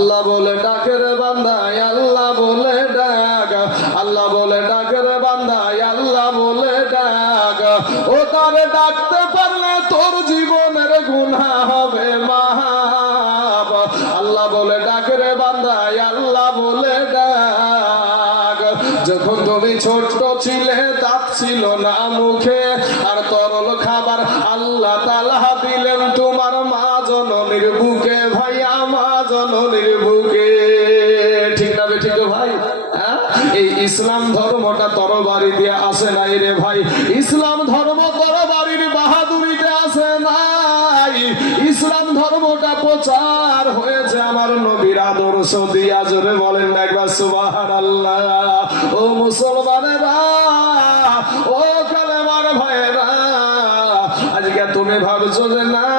আল্লাহ বলে ডাকের বান্দায়, আল্লাহ বলে ডাক। আল্লাহ বলে ডাকের বান্দায়, আল্লাহ বলে ডাক। ও তারে ডাকতে পারলে তোর জীবনের গুনাহ হবে মাহাব আল্লাহ বলে ডাকের বান্দায়, আল্লাহ বলে ডাক। যখন তুমি ছোট্ট ছিলে, দাঁত ছিল না মুখে, আর তরল খাবার আল্লাহ তালা দিলেন, তোমার মা জননীর বুকে ভাইয়া জননীর বুকে ঠিক না ঠিক ভাই? হ্যাঁ? এই ইসলাম ধর্মটা তরবারি দিয়ে আসে নাই রে ভাই। ইসলাম ধর্ম তরবারির বাহাদুরিতে আসে নাই। ইসলাম ধর্মটা প্রচার হয়েছে আমার নবীর আদর্শ দিয়া। জোরে বলেন একবার সুবাহান আল্লাহ ও মুসলমানেরা, ও কালেমার ভাইয়েরা, আজকে তুমি ভাবছ যে না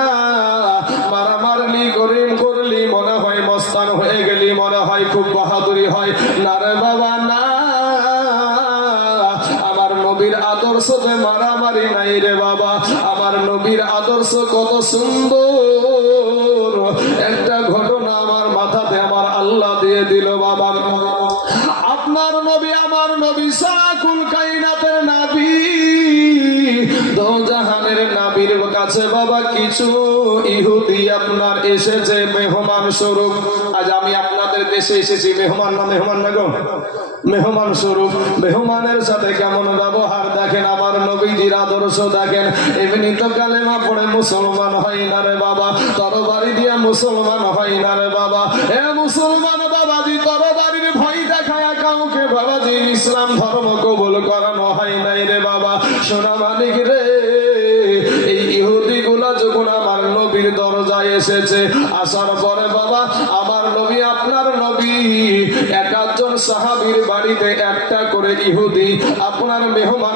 হয় না বাবা, না। আমার নবীর আদর্শ যে মারামারি নাই রে বাবা, আমার নবীর আদর্শ কত সুন্দর। একটা ঘটনা আমার মাথাতে আমার আল্লাহ দিয়ে দিল বাবা। আপনার নবী আমার নবী সাকুল কাইনাতের নাবি। দো জাহানের নাবির কাছে বাবা, কিছু ইহুদি আপনার এসেছে, মেহমান স্বরূপ। দেশে এসেছি, মেহমান না মেহমান না গো মেহমান স্বরূপ, মেহমানের সাথে কেমন ব্যবহার দেখেন? আমার নবীজির আদর্শ দেখেন। এমনি তো কালেমা পড়ে মুসলমান হয় না রে বাবা। তরবারি দিয়া মুসলমান হয় না রে বাবা। এ মুসলমান বাবাজি, তরবারির ভয় দেখায় কাউকে বাবাজি, ইসলাম ধর্ম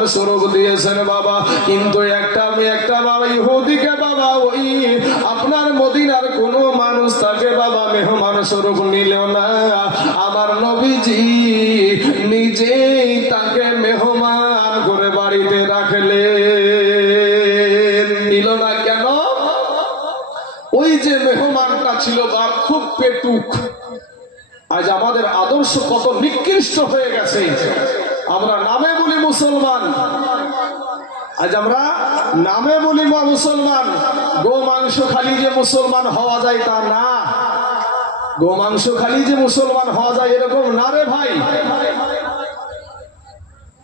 স্বরূপ দিয়েছেন বাবা। কিন্তু একটা মেয়ে একটা বাবা, ইহুদিকে বাবা ওই আপনার মদিনার কোনো মানুষ তাকে বাবা, মেহমান স্বরূপ নিল না। আমার নবীজি নিজেই তাকে মেহমান করে বাড়িতে রাখলেন। নিল না কেন? ওই যে মেহমানটা ছিল বাপ, খুব পেটুক। আজ আমাদের আদর্শ কত নিকৃষ্ট হয়ে গেছে। আমরা নামে বলি মুসলমান। আজ আমরা নামে বলি মুসলমান। গো মাংস খালি যে মুসলমান হওয়া যায় তা না। গো মাংস খালি যে মুসলমান হওয়া যায় এরকম না রে ভাই।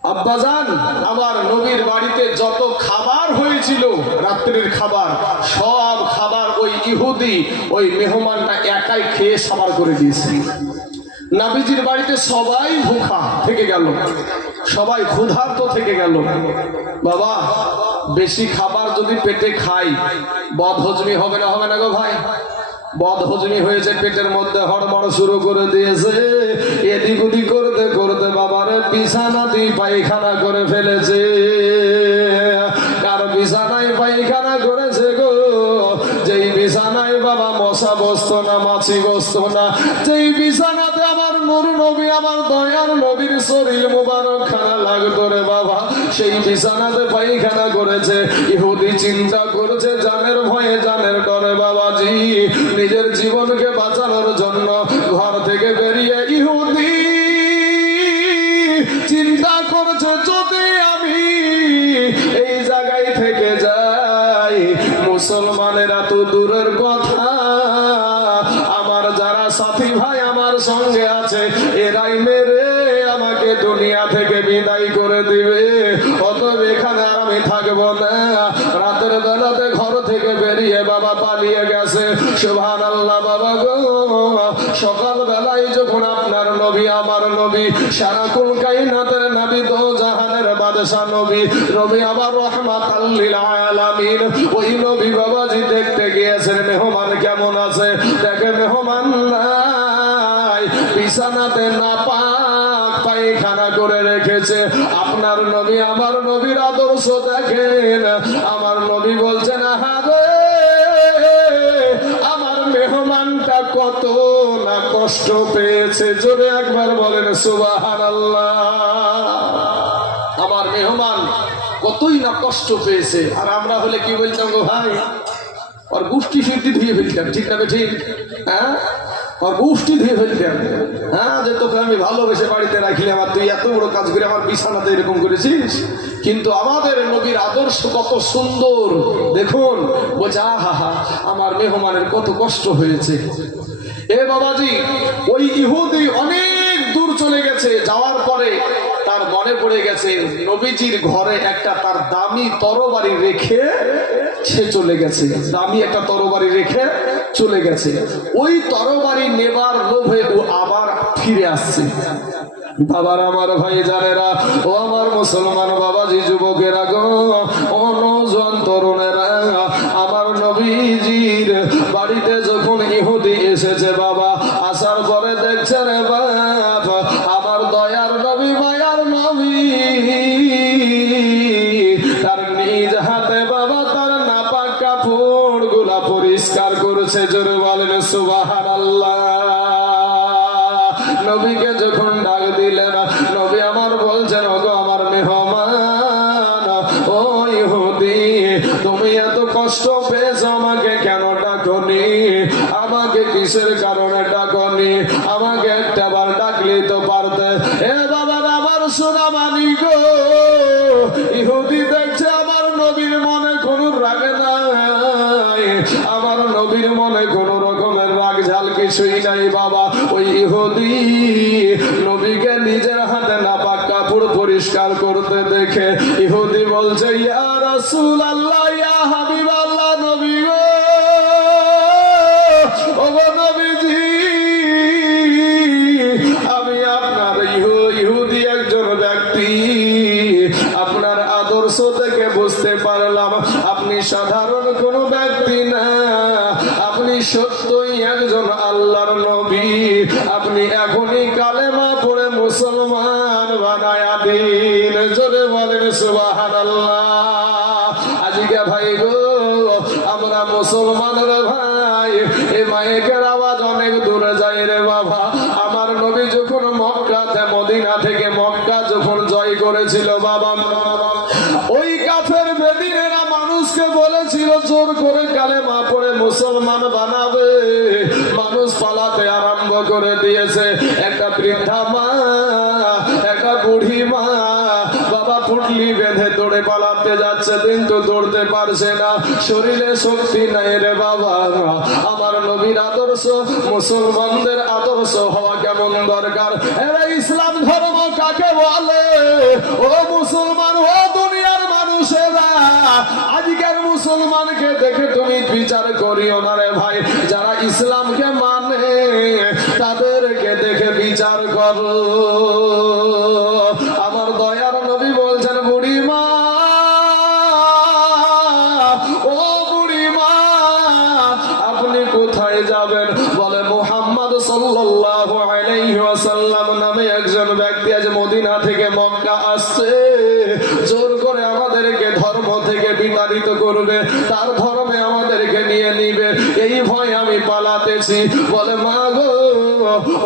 আব্বাজান আমার নবীর বাড়িতে যত খাবার হয়েছিল, রাত্রির খাবার, সব খাবার ওই ইহুদি, ওই মেহমানটা একাই খেয়ে সাবার করে দিয়েছে। নাবিজির বাড়িতে সবাই ভুখা থেকে গেল। সবাই ক্ষুধার্ত থেকে গেল। বাবা, বেশি খাবার যদি পেটে খাই বদ হজমি হবে না হবে না গো ভাই? বদ হজমি হয়েছে পেটের মধ্যে হড়বড় শুরু করে দিয়েছে। এদিক করতে করতে বাবারে বিছানাতেই পায়খানা করে ফেলেছে। কার বিছানায় পায়খানা করেছে গো। যেই বিছানায় বাবা মশা বসতো না, মাছি বসতো না, যেই সেই বিছানাতে পায়খানা করেছে। ইহুদি চিন্তা করছে, জানের ভয়ে জানের ডরে বাবাজি। নিজের জীবনকে বাঁচানোর জন্য ঘর থেকে বেরিয়ে এখানে আর আমি থাকব না। রাতের বেলাতে ঘর থেকে বেরিয়ে বাবা পালিয়ে গেছে। সুভান আল্লাহ বাবা গো। সকাল বেলায় যখন আপনার নবী, আমার নবী, সারাকুল কাইনাতের নবী তো জাহানের বাদশা নবী নবী আবার রহমাত আল্লিল আলামিন, ওই নবী বাবাজি আমার মেহমান কতই না কষ্ট পেয়েছে। আর আমরা হলে কি বলতাম গো ভাই? ওর গুষ্টি সুষ্টি ধুয়ে ফেলতাম, ঠিক না ঠিক হ্যাঁ? আর গোষ্ঠী ধুয়ে ফেলতেন হ্যাঁ যে তোকে আমি ভালোবেসে বাড়িতে রাখিলাম আর তুই এত বড় কাজ করে আমার বিছানাতে এরকম করেছিস। কিন্তু আমাদের নবীর আদর্শ কত সুন্দর। দেখুন আমার মেহমানের কত কষ্ট হয়েছে। এ বাবাজি, ওই ইহুদি অনেক চলে গেছে, যাওয়ার পরে তার মনে পড়ে গেছে, নবীজির ঘরে একটা তার দামি তরবারি রেখে সে চলে গেছে। দামি একটা তরবারি রেখে চলে গেছে। ওই তরবারি নেবার লোভে ও আবার ফিরে আসছে। বাবার আমার ভাই জানেরা ও আমার মুসলমান বাবাজি, যুবকেরা গো, ও নৌজন তরুণেরা, আমার নবীজির বাড়িতে যখন ইহুদি এসেছে বাবা, আসার পরে দেখছে রে বাপ পরিষ্কার করতে দেখে ইহুদি বলছে ইয়া রাসূল আল্লাহ ইয়া হাবিব মানুষকে বলেছিল, জোর করে মা পড়ে মুসলমান বানাবে। মানুষ পালাতে আরম্ভ করে দিয়েছে। একটা বৃদ্ধা মা, একটা বুড়ি মা, বাবা পুটলি বেঁধে দৌড়ে পালাতে যাচ্ছে, কিন্তু দৌড়তে পারছে না। শরীরে শক্তি নাই রে বাবা। আমার নবীর আদর্শ, মুসলমানদের আদর্শ হওয়া কেমন দরকার? এরা ইসলাম ধর্ম কাকে বলে? ও মুসলমান করিও না ভাই? যারা ইসলামকে মানে তাদেরকে দেখে বিচার করো। আমার দয়ার নবী বলছেন বুড়ি মা ও বুড়ি মা আপনি কোথায় যাবেন? বলে, মোহাম্মদ সাল্লাল্লাহু আলাইহি নামে একজন ব্যক্তি আজ মদিনা থেকে মক্কা আসছে। জোর করে আমাদেরকে ধর্ম থেকে বিতাড়িত করবে। তার নিয়ে নিবে। এই ভয় আমি পালাতেছি। বলে, মা গো,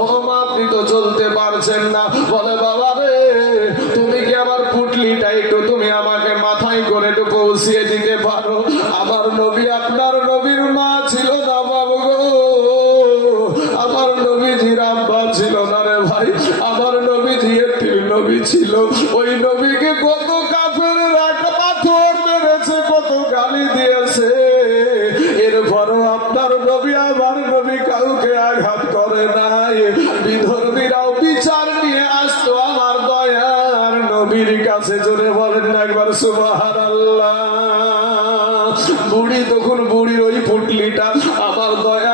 ও মা, আপনি তো চলতে পারছেন না। বলে, বাবা কাছে জোরে বলেন না একবার সুবাহার আল্লাহ বুড়ি তখন বুড়ি ওই পুটলিটা আমার দয়ার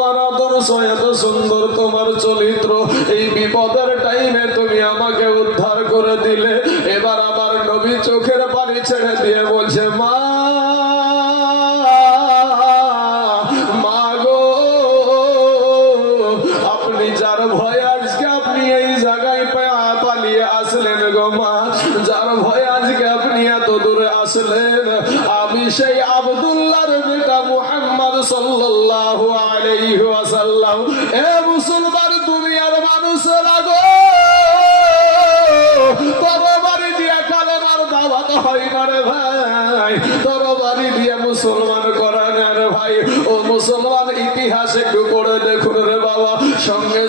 তোমার আদর্শ এত সুন্দর তোমার চরিত্র। এই বিপদের টাইমে তুমি আমাকে উদ্ধার করে দিলে। এবার আমার নবী চোখের পানি ছেড়ে দিয়ে বলছে, মা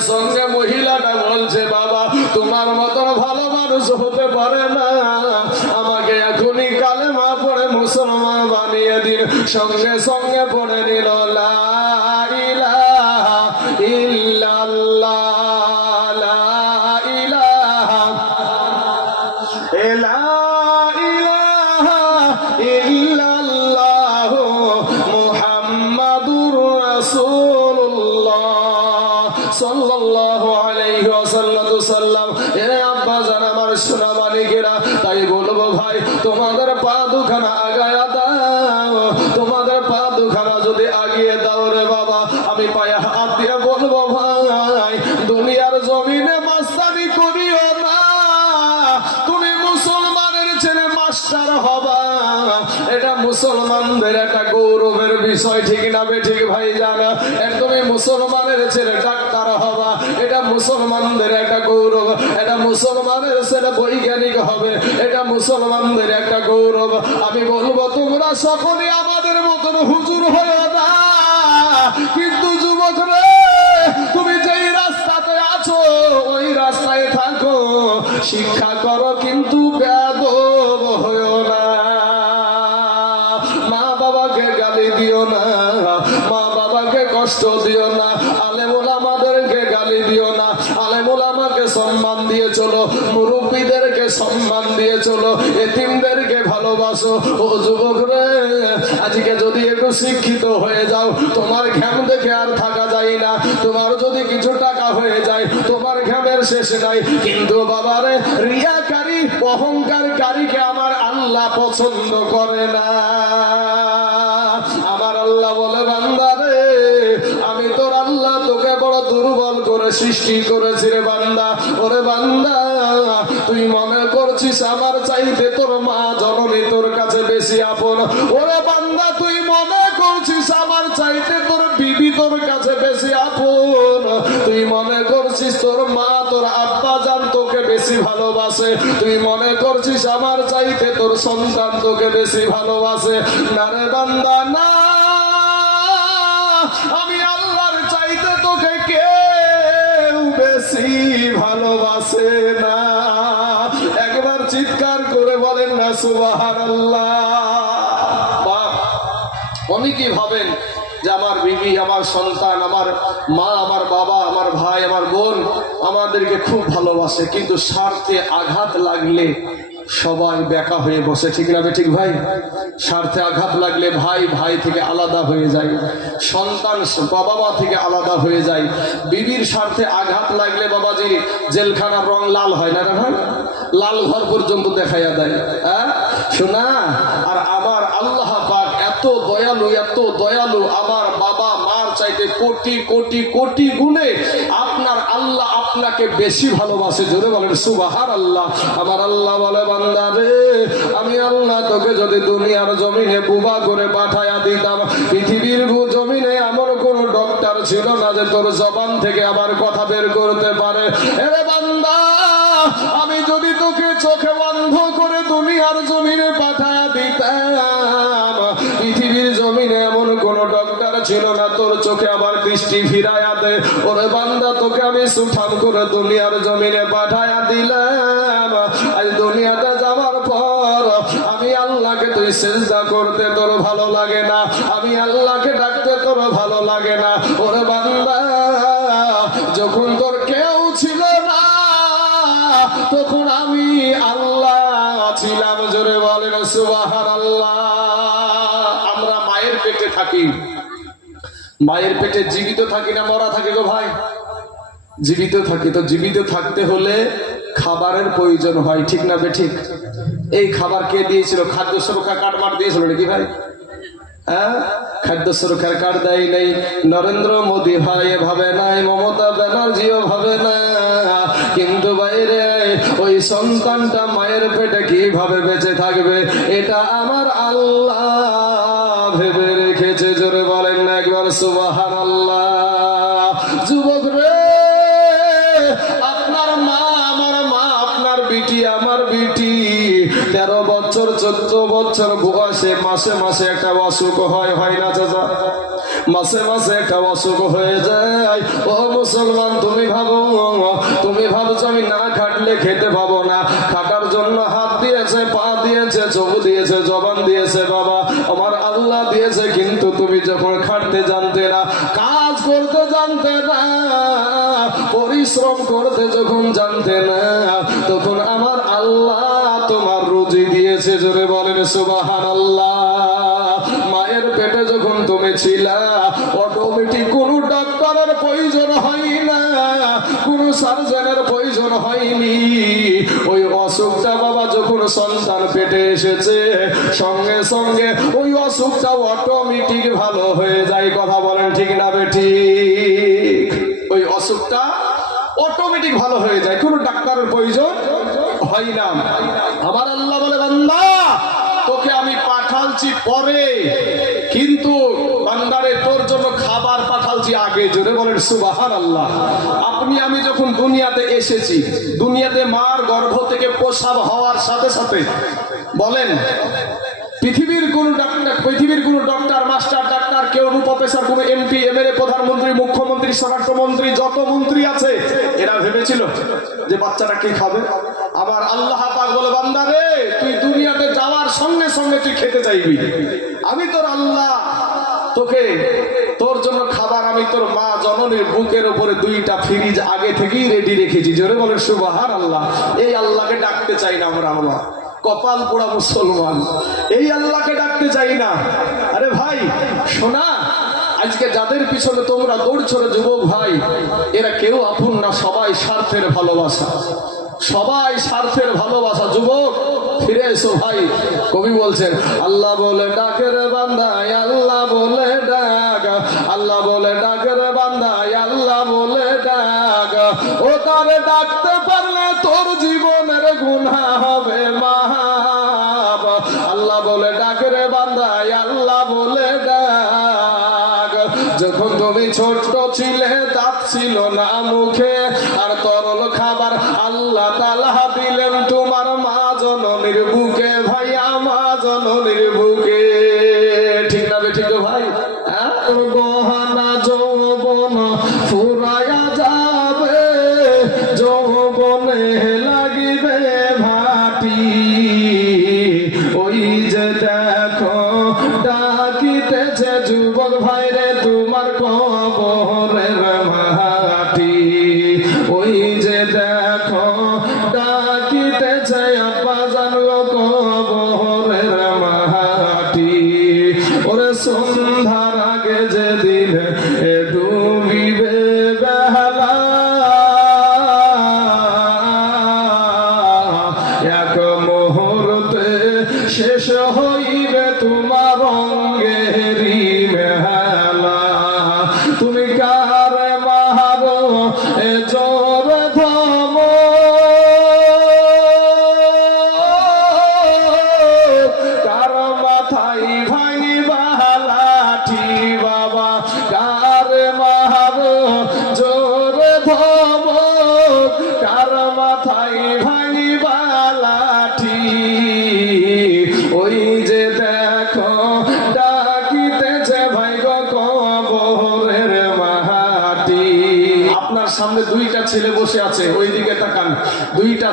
সঙ্গে মহিলাটা বলছে, বাবা, তোমার মতন ভালো মানুষ হতে পারে না। আমাকে এখনই কালেমা পড়ে মুসলমান বানিয়ে দিন, সঙ্গে সঙ্গে পড়ে নিল লা মাস্টার হবা। এটা মুসলমানদের একটা গৌরবের বিষয়, ঠিক না ঠিক ভাই জানা তুমি মুসলমানের ছেলে ডাক্তার হবা। এটা মুসলমানদের একটা গৌরব। এটা মুসলমানের ছেলে বৈজ্ঞানিক হবে। এটা মুসলমানদের একটা গৌরব। আমি বলব, তোমরা সকলে আমাদের মতন হুজুর হয়ে না। কিন্তু যুবক রে, তুমি যেই রাস্তাতে আছো, ওই রাস্তায় থাকো। শিক্ষা করো কিন্তু বেদব ভালোবাসো ও যুবক রে আজকে যদি একটু শিক্ষিত হয়ে যাও, তোমার ঘ্যাম দেখে আর থাকা যায় না। তোমার যদি কিছু টাকা হয়ে যায়, তোমার ঘ্যামের শেষ নাই। কিন্তু বাবারে, রিয়াকারী, অহংকারকারীকে আমার আল্লাহ পছন্দ করে না। আমার আল্লাহ বলে বান্দারে আমি তোর আল্লাহ তোকে বড় দুর্বল করে সৃষ্টি করেছি রে বান্দা। ওরে বান্দা, তুই মনে করছিস আমার চাইতে তোর মা জননী তোর কাছে বেশি আপন। ওরে বান্দা, তুই মনে করছিস, আমার চাইতে তোর বিবি তোর কাছে বেশি আপন? তুই মনে করছিস, তোর মা, তোর আব্বা জান তোকে বেশি ভালোবাসে? তুই মনে করছিস, আমার চাইতে তোর সন্তান তোকে বেশি ভালোবাসে? না রে বান্দা, না না অনেকেই ভাবেন যে আমার বিবি, আমার সন্তান, আমার মা, আমার বাবা, আমার ভাই, আমার বোন আমাদেরকে খুব ভালোবাসে, কিন্তু স্বার্থে আঘাত লাগলে সবাই বেকা হয়ে বসে, ঠিক না ঠিক ভাই? স্বার্থে আঘাত লাগলে ভাই ভাই থেকে আলাদা হয়ে যায়, সন্তান বাবা মা থেকে আলাদা হয়ে যায়, বিবির স্বার্থে আঘাত লাগলে বাবাজি জেলখানার রং লাল হয় না রে ভাই? লাল ঘর পর্যন্ত দেখাইয়া দেয় হ্যাঁ? শোনা, আর আমার আল্লাহ পাক এত দয়ালু এত দয়ালু আমার বাবা মার চাইতে কোটি কোটি কোটি গুণে আপনার আল্লাহ আপনাকে বেশি ভালোবাসে। জোরে বলেন সুবাহার আল্লাহ আমার আল্লাহ বলে, বান্দা রে, আমি আল্লাহ তোকে যদি দুনিয়ার জমিনে বুবা করে পাঠায়া দিতাম, পৃথিবীর ভূ জমিনে এমন কোন ডক্টর ছিল না যে তোর জবান থেকে আবার কথা বের করতে পারে। চোখে বন্ধ করে দুনিয়ার জমিনে পাঠায়া দিতাম। পৃথিবীর জমিনে এমন কোন ডক্টর ছিল না, তোর চোখে আবার দৃষ্টি ফিরায়া দে। ওরে বান্দা, তোকে আমি সুঠাম করে দুনিয়ার জমিনে পাঠায়া দিলাম। আজ দুনিয়াতে যাওয়ার পর আমি আল্লাহকে তুই চেষ্টা করতে তোর ভালো লাগে না, আমি আল্লাহকে ডাকতে তোর ভালো লাগে না। আমরা মায়ের পেটে থাকি। মায়ের পেটে জীবিত থাকি না, মরা থাকি গো ভাই। জীবিত থাকি, তো জীবিত থাকতে হলে খাবারের প্রয়োজন হয়, ঠিক না ঠিক এই খাবার কে দিয়েছিল? খাদ্য সুরক্ষা কার্ড মার দিয়েছিল নাকি ভাই? হ্যাঁ? খাদ্য সুরক্ষার কার্ড দেয় নেই। নরেন্দ্র মোদী ভাই ভাবে নাই, মমতা ব্যানার্জিও ভাবে না। কিন্তু বাইরে সন্তানটা মায়ের পেটে কীভাবে বেঁচে থাকবে, এটা আমার আল্লাহ ভেবে রেখেছে। জোরে বলেন না একবার সুবাহান আল্লাহ যুবক রে, আপনার মা আমার মা, আপনার বিটি আমার বিটি। তেরো বছর, চোদ্দ বছর বয়সে মাসে মাসে একটা অসুখ হয় হয় না চাচা? মাসে মাসে একটা অসুখ হয়ে যায়। ও মুসলমান, তুমি ভাবো না খেতে পাবো না। খাটার জন্য হাত দিয়েছে, পা দিয়েছে, চোখ দিয়েছে, জবান দিয়েছে, বাবা। আমার আল্লাহ দিয়েছে, কিন্তু তুমি যখন খাটতে জানতে না, কাজ করতে জানতে না, পরিশ্রম করতে যখন জানতে না, তখন আমার আল্লাহ তোমার রুজি দিয়েছে, জোরে বলেন সুবাহান আল্লাহ মায়ের পেটে যখন তুমি ছিলা সঙ্গে ওই অসুখটা অটোমেটিক ভালো হয়ে যায়, কথা বলেন ঠিক না বেঠিক ওই অসুখটা অটোমেটিক ভালো হয়ে যায়, কোনো ডাক্তারের প্রয়োজন হয় না। আমার আল্লাহ বলে, বান্দা, তোকে আমি পাঠালছি পরে, কিন্তু বান্দারে তোর জন্য খাবার পাঠালছি আগে, জোরে বলেন সুবাহান আল্লাহ আপনি, আমি যখন দুনিয়াতে এসেছি, দুনিয়াতে মার গর্ভ থেকে প্রসাব হওয়ার সাথে সাথে, বলেন পৃথিবীর কোন ডাক্তার, পৃথিবীর কোন ডক্টর মাস্টার ডাক্তার কেউ পেশার কোন এমপি এমএলএ প্রধানমন্ত্রী, মুখ্যমন্ত্রী, স্বরাষ্ট্রমন্ত্রী, যত মন্ত্রী আছে, এরা ভেবেছিল যে বাচ্চাটা কে খাবে? আবার আল্লাহ পাক বলে, বান্দা রে, তুই দুনিয়াতে যাওয়ার সঙ্গে সঙ্গে তুই খেতে চাইবি। আমি তোর আল্লাহ, তোকে, তোর জন্য খাবার আমি তোর মা জননীর বুকের উপরে দুইটা ফ্রিজ আগে থেকেই রেডি রেখেছি। জোরে বলেন সুবাহার আল্লাহ এই আল্লাহকে ডাকতে চাই না আমরা আমরা কপাল পোড়া মুসলমান। এই আল্লাহকে ডাকতে চাই না। আরে ভাই, শোনা, আজকে যাদের পিছনে তোমরা দৌড়ছো যুবক ভাই, এরা কেউ আপন না, সবাই স্বার্থের ভালোবাসা। সবাই স্বার্থের ভালোবাসা, যুবক, ফিরে এসো ভাই, কবি বলছেন, আল্লাহ বলে ডাকের বান্দায়, আল্লাহ বলে ছোট্ট ছিলে, দাঁত ছিল না মুখে। আর তরল খাবার আল্লাহ তালা দিলেন তোমার মা জননীর বুকে। ভাইয়া মা জননীর বুকে। ঠিক না ঠিক ভাই? হ্যাঁ?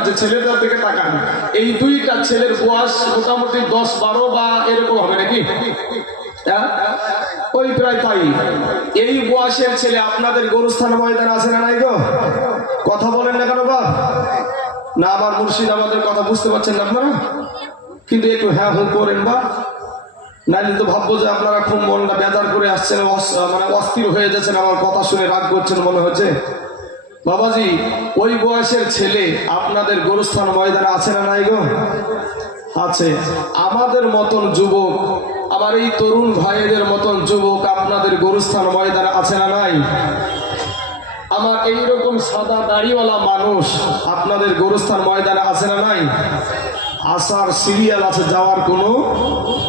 যে ছেলেটার দিকে তাকান, এই দুইটা ছেলের বয়স মোটামুটি দশ বারো বা এরকম হবে নাকি? হ্যাঁ? ওই প্রায় তাই। এই বয়সের ছেলে আপনাদের গরুস্থান ময়দান আছে না নাই গো? কথা বলেন না কেন বা না আমার মুর্শিদাবাদের কথা বুঝতে পারছেন না আপনারা? কিন্তু একটু হ্যাঁ হুঁ করেন বা। নাইলে তো ভাববো যে আপনারা খুব মনটা বেজার করে আসছেন মানে অস্থির হয়ে যাচ্ছেন, আমার কথা শুনে রাগ করছেন মনে হচ্ছে। বাবাজি, ওই বয়সের ছেলে আপনাদের গরুস্থান ময়দানে আছে না নাই গো? আছে। আমাদের মতন যুবক আমার এই তরুণ ভাইদের মতন যুবক আপনাদের গরুস্থান ময়দানে আছে না নাই? আমার এইরকম সাদা দাড়িওয়ালা মানুষ আপনাদের গরুস্থান ময়দানে আছে না নাই? আসার সিরিয়াল আছে, যাওয়ার কোনো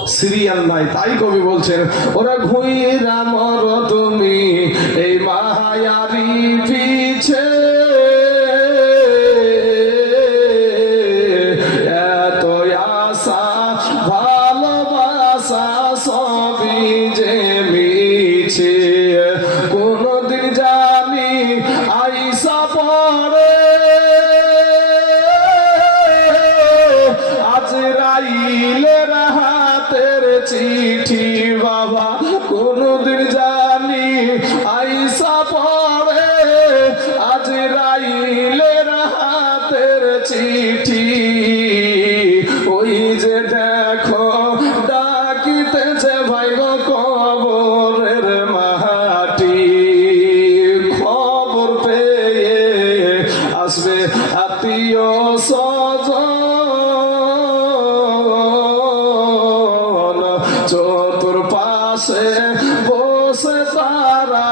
সিরিয়াল নাই। তাই কবি বলছেন, ওরা ঘুইরা মর তুমি, এই মায়ারি পিছে এত আশা ভালোবাসা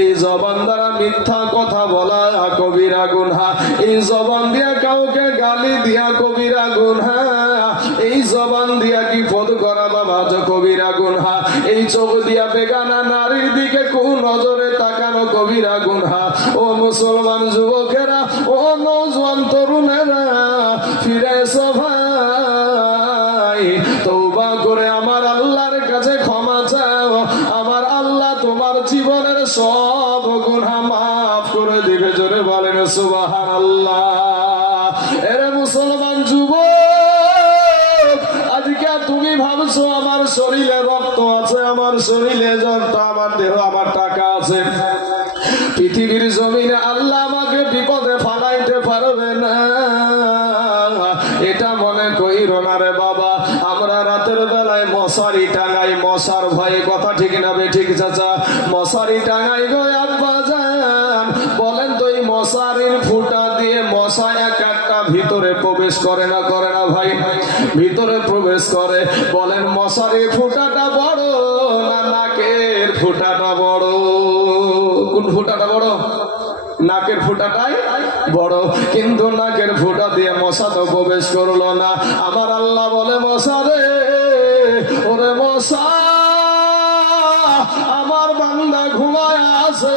এই জবান দ্বারা মিথ্যা কথা বলা কবিরা গুনহা। এই জবান দিয়া কাউকে গালি দিয়া কবিরা গুনহা। এই জবান দিয়া কি পদ করা বাবা কবিরা গুনহা। এই চোখ দিয়া বেগানা নারীর দিকে কোন নজরে তাকানো কবিরা গুনহা। ও মুসলমান যুবকেরা পারবে না। এটা মনে কইর না রে বাবা, আমরা রাতের বেলায় মশারি টাঙাই, মশার ভয়ে কথা ঠিক না বে ঠিক চাচা। মশারি টাঙাই গো আব্বা যান বলেন তো এই মশারির ফুটা দিয়ে মশা এক একটা ভিতরে প্রবেশ করে না করে না ভাই? ভিতরে প্রবেশ করে, বলেন মশারির ফুটাটা বড় না নাকের ফুটাটা বড়? কোন ফুটাটা বড়? নাকের ফুটাটাই বড়। কিন্তু নাকের ফুটা দিয়ে মশা তো প্রবেশ করল না। আমার আল্লাহ বলে, মশা রে, ওরে মশা, আমার বান্দা ঘুমায় আছে।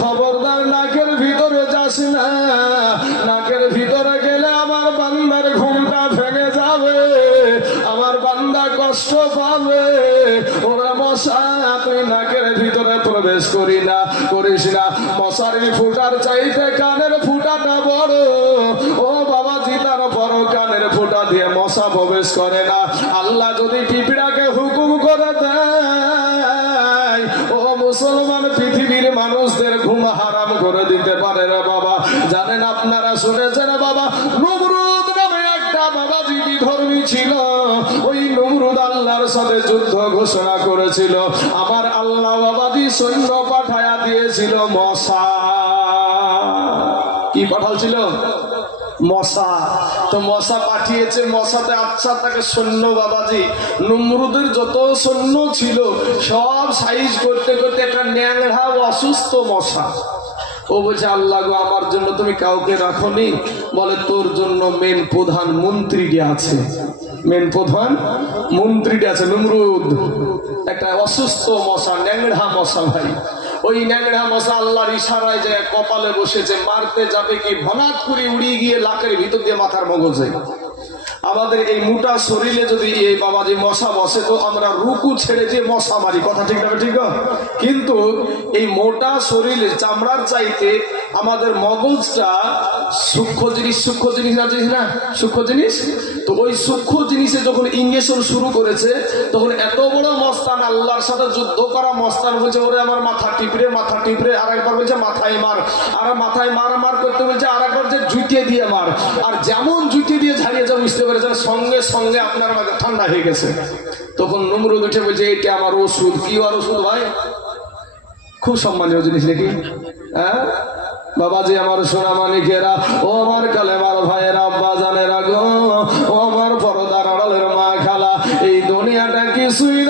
খবরদার নাকের ভিতরে যাস না। নাকের ভিতরে গেলে আমার বান্দার ঘুমটা ভেঙে যাবে। আমার বান্দা কষ্ট পাবে। ওরা মশা, তুই নাকের ভিতরে প্রবেশ করি না, করিস না। মশারির ফুটার চাইতে কানের প্রবেশ করে না। আল্লাহ যদি পিঁপড়াকে হুকুম করে দেয়, ও মুসলমান পৃথিবীর মানুষদের ঘুম হারাম করে দিতে পারে রে বাবা। জানেন আপনারা শুনেছেন বাবা, নমরুদ নামে একটা বাবা ধর্মী ছিল? ওই নমরুদ আল্লাহর সাথে যুদ্ধ ঘোষণা করেছিল। আমার আল্লাহ বাবাদি সৈন্য পাঠায়া দিয়েছিল মশা। কি পাঠালছিল? মশা। তো মশা পাঠিয়েছে, মশাতে আচ্ছা তাকে সৈন্য বাবাজি, নমরুদের যত সৈন্য ছিল, সব সাইজ করতে করতে একটা ন্যাংরা অসুস্থ মশা। ও বলছে, আল্লাহ গো, আমার জন্য তুমি কাউকে রাখনি। বলে, তোর জন্য মেন প্রধান মন্ত্রীটি আছে। মেন প্রধান মন্ত্রীটি আছে, নমরুদ। একটা অসুস্থ মশা ন্যাংরা মশা ভাই। ওই ন্যাংড়া মশা আল্লাহর ইশারায় যে কপালে বসেছে মারতে যাবে কি, ভনাত করে উড়িয়ে গিয়ে লাকের ভিতর দিয়ে মাথার মগজে আমাদের এই মোটা শরীরে যদি এই বাবাজি মশা বসে, তো আমরা রুকু ছেড়ে দিয়ে মশা মারি। কথা ঠিক না ঠিক কিন্তু এই মোটা শরীরে চামড়ার চাইতে আমাদের মগজটা সূক্ষ্ম জিনিস সূক্ষ্ম জিনিস না জিনিস না? সূক্ষ্ম জিনিস? তো ওই সূক্ষ্ম জিনিসে যখন ইঞ্জেকশন শুরু করেছে, তখন এত বড় মস্তান, আল্লাহর সাথে যুদ্ধ করা মস্তান বলছে, ওরে আমার মাথা টিপড়ে মাথা টিপড়ে আর একবার বলছে, মাথায় মার, আর মাথায় মার মার করতে বলছে আর একবার যে জুটিয়ে দিয়ে মার। আর যেমন জুটিয়ে দিয়ে ঝাড়িয়ে যা বুঝতে পেরেছেন সঙ্গে সঙ্গে আপনার মাঝে ঠান্ডা হয়ে গেছে। তখন নমরুদ উঠে বলছে এটা আমার ওষুধ। কি আর ওষুধ ভাই? খুব সম্মানীয় জিনিস নাকি? হ্যাঁ? বাবাজি, আমার সোনা মানিকেরা ও আমার কালেমার ভাইয়েরা আব্বা জানেরা গো, ও আমার পরদার আড়ালের মা খালা, এই দুনিয়াটা কিছুই